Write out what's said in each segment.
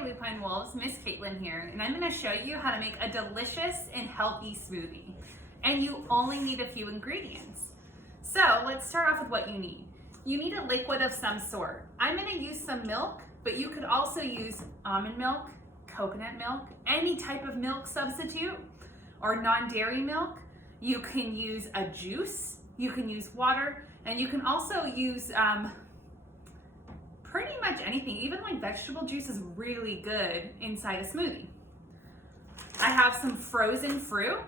Hi Lupine Wolves, Miss Caitlin here, and I'm going to show you how to make a delicious and healthy smoothie. And you only need a few ingredients. So let's start off with what you need. You need a liquid of some sort. I'm going to use some milk, but you could also use almond milk, coconut milk, any type of milk substitute, or non-dairy milk. You can use a juice, you can use water, and you can also use pretty much anything. Even like vegetable juice is really good inside a smoothie. I have some frozen fruit.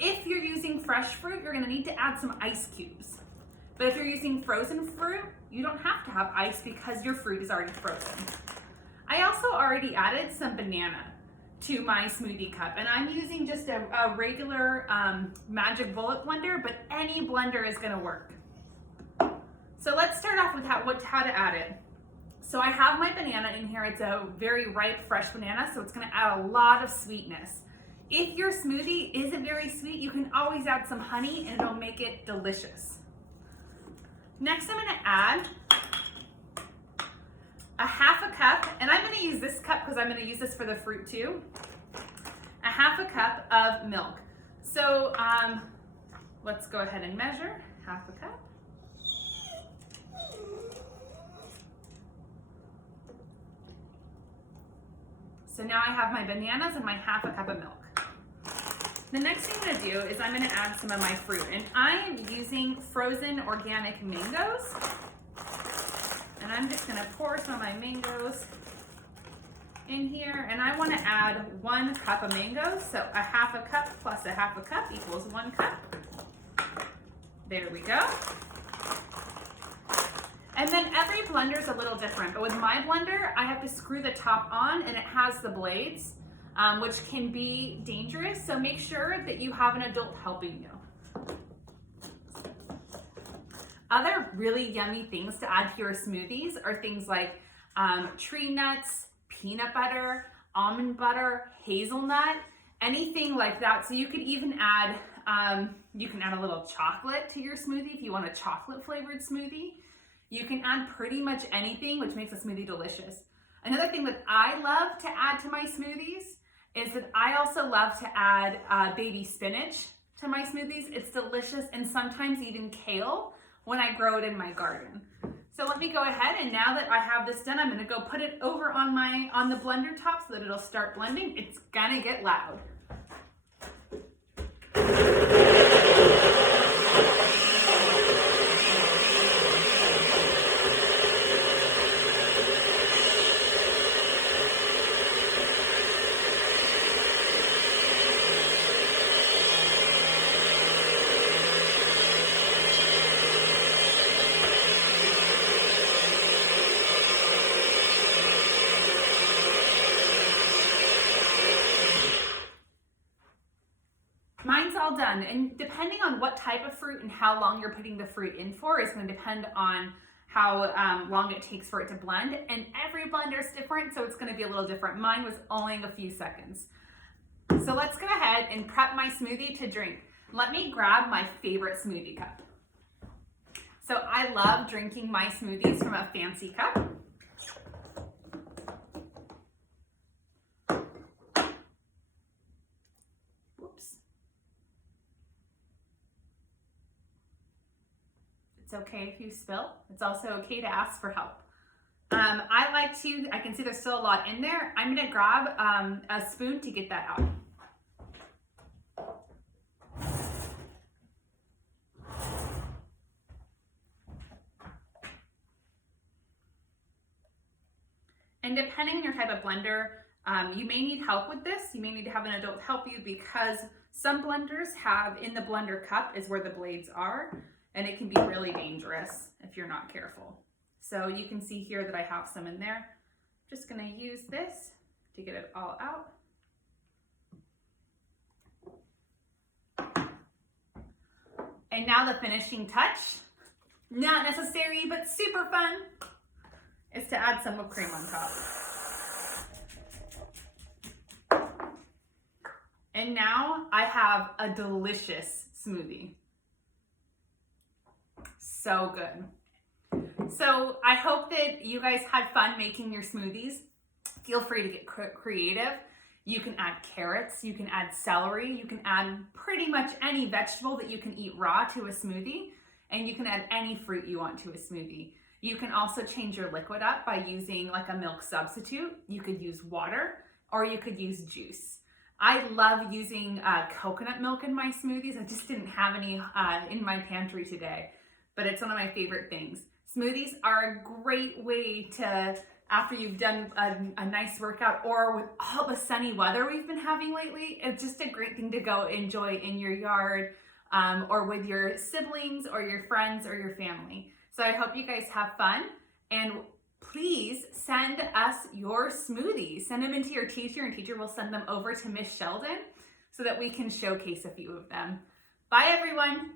If you're using fresh fruit, you're gonna need to add some ice cubes. But if you're using frozen fruit, you don't have to have ice because your fruit is already frozen. I also already added some banana to my smoothie cup, and I'm using just a regular Magic Bullet blender, but any blender is gonna work. So let's start off with how to add it. So I have my banana in here. It's a very ripe, fresh banana, so it's gonna add a lot of sweetness. If your smoothie isn't very sweet, you can always add some honey and it'll make it delicious. Next, I'm gonna add a half a cup, and I'm gonna use this cup because I'm gonna use this for the fruit too. A half a cup of milk. So let's go ahead and measure half a cup. So now I have my bananas and my half a cup of milk. The next thing I'm gonna do is I'm gonna add some of my fruit, and I am using frozen organic mangoes. And I'm just gonna pour some of my mangoes in here, and I wanna add 1 cup of mangoes. So a half a cup plus a half a cup equals 1 cup. There we go. And then every blender is a little different, but with my blender, I have to screw the top on, and it has the blades, which can be dangerous. So make sure that you have an adult helping you. Other really yummy things to add to your smoothies are things like tree nuts, peanut butter, almond butter, hazelnut, anything like that. So you could even add, you can add a little chocolate to your smoothie if you want a chocolate flavored smoothie. You can add pretty much anything, which makes a smoothie delicious. Another thing that I love to add to my smoothies is that I also love to add baby spinach to my smoothies. It's delicious, and sometimes even kale when I grow it in my garden. So let me go ahead, and now that I have this done, I'm gonna go put it over on the blender top so that it'll start blending. It's gonna get loud. Mine's all done, and depending on what type of fruit and how long you're putting the fruit in for is going to depend on how long it takes for it to blend, and every blender is different, so it's going to be a little different. Mine was only a few seconds. So let's go ahead and prep my smoothie to drink. Let me grab my favorite smoothie cup. So I love drinking my smoothies from a fancy cup. It's okay if you spill. It's also okay to ask for help. I can see there's still a lot in there. I'm gonna grab a spoon to get that out. And depending on your type of blender, you may need help with this. You may need to have an adult help you because some blenders have in the blender cup is where the blades are. And it can be really dangerous if you're not careful. So you can see here that I have some in there. Just gonna use this to get it all out. And now the finishing touch, not necessary, but super fun, is to add some whipped cream on top. And now I have a delicious smoothie. So good. So I hope that you guys had fun making your smoothies. Feel free to get creative. You can add carrots, you can add celery, you can add pretty much any vegetable that you can eat raw to a smoothie, and you can add any fruit you want to a smoothie. You can also change your liquid up by using like a milk substitute. You could use water or you could use juice. I love using coconut milk in my smoothies. I just didn't have any in my pantry today, but it's one of my favorite things. Smoothies are a great way to, after you've done a nice workout, or with all the sunny weather we've been having lately, it's just a great thing to go enjoy in your yard or with your siblings or your friends or your family. So I hope you guys have fun, and please send us your smoothies. Send them into your teacher, and teacher will send them over to Miss Sheldon so that we can showcase a few of them. Bye everyone.